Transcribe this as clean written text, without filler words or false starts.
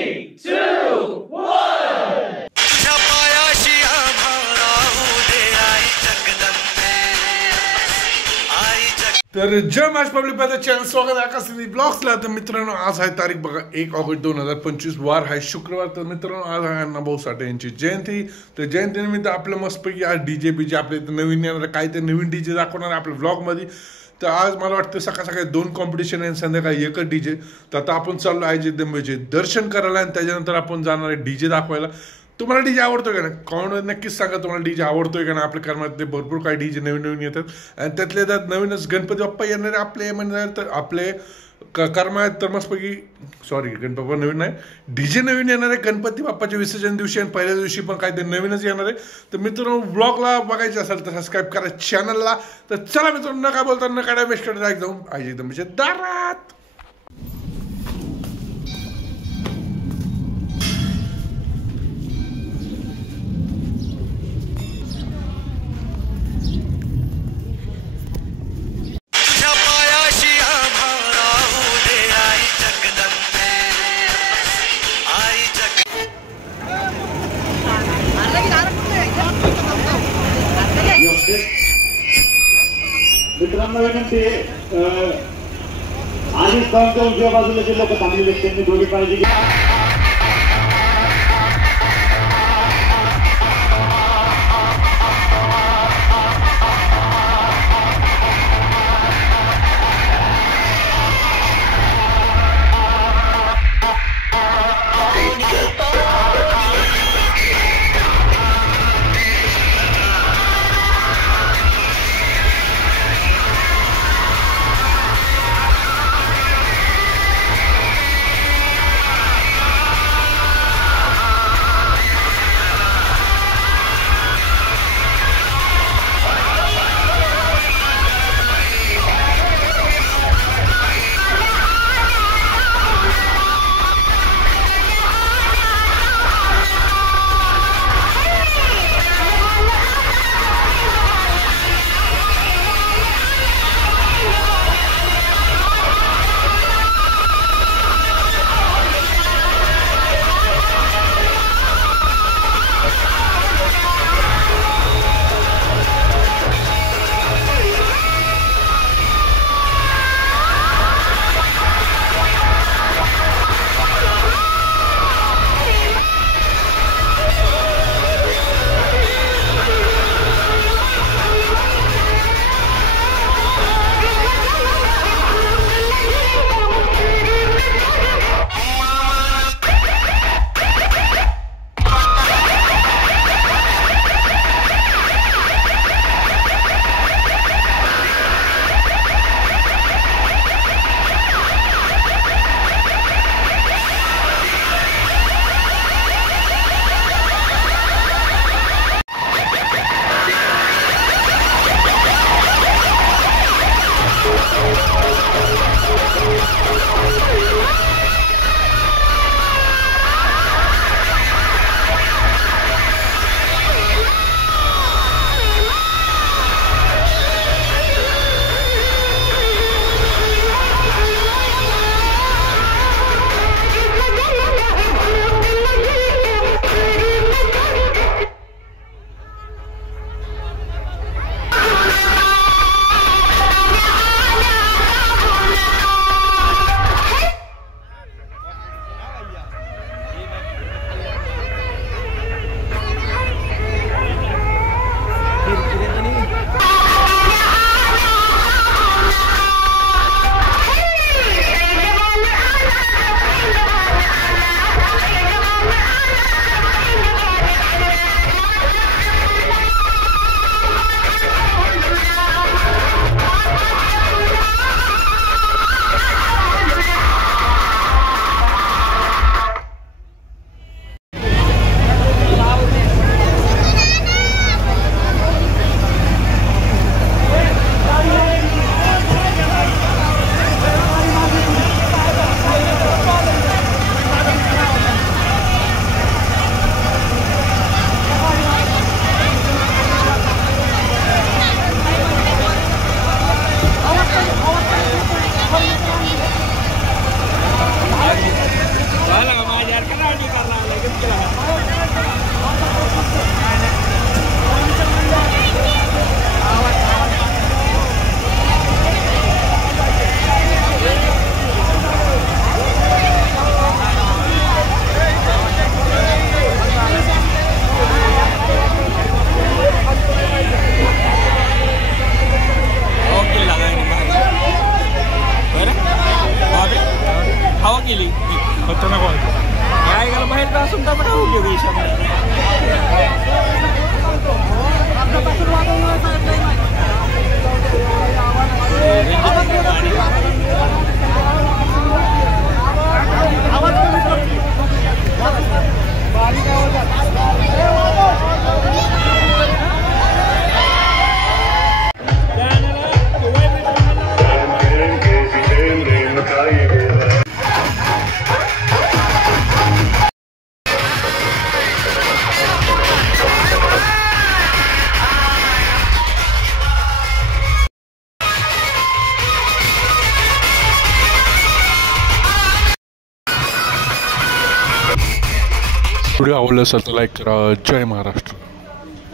3, 2, 1. तर जय महाराज पब्लिक माझं चॅनल स्वागत आहे आकाशवाणी ब्लॉग्सला. तर मित्रांनो आज आहे तारीख बघा 1 ऑगस्ट 2025 वार आहे शुक्रवार. तर मित्रांनो आज आहे अण्णाभाऊ साठे यांची जयंती. तर जयंतीनिमित्त आपलं मस्तपैकी आज डीजे बीजे आपले नवीन येणार काय ते नवीन डीजे दाखवणार आपल्या ब्लॉगमध्ये. तर आज मला वाटतं सकाळ सकाळी 2 कॉम्पिटिशन आहे संध्याकाळी एकच डीजे. तर आता आपण चाललो आहे जगदंबेचे दर्शन करायला आणि त्याच्यानंतर आपण जाणार आहे डीजे दाखवायला. तुम्हाला डीजे आवडतोय का ना कॉमेंट नक्कीच सांगा तुम्हाला डीजे आवडतोय का ना. आपल्या कर्मात भरपूर काही डीजे नवीन नवीन येतात आणि त्यातले त्यात नवीनच गणपती बाप्पा येणारे आपले म्हणजे तर आपले कर्मा आहेत तर मस्तपैकी सॉरी गणपती बाप्पा नवीन नाही डीजे नवीन येणार आहे गणपती बाप्पाच्या विसर्जन दिवशी आणि पहिल्या दिवशी पण काहीतरी नवीनच येणार आहे. तर मित्रांनो ब्लॉगला बघायचे असेल तर सबस्क्राईब करा चॅनलला. तर चला मित्रांनो नका बोलता नका वेस्ट करता जाऊन आजी एकदम दारात. मित्रांनो विनंती आधी काउंटर उजव्या बाजूला जे लोक थांबलेले त्यांनी थोडी काळजी घ्या. एक असून तर काय उपयोग आहे व्हिडिओ आवडला असेल तर लाईक करा. जय महाराष्ट्र.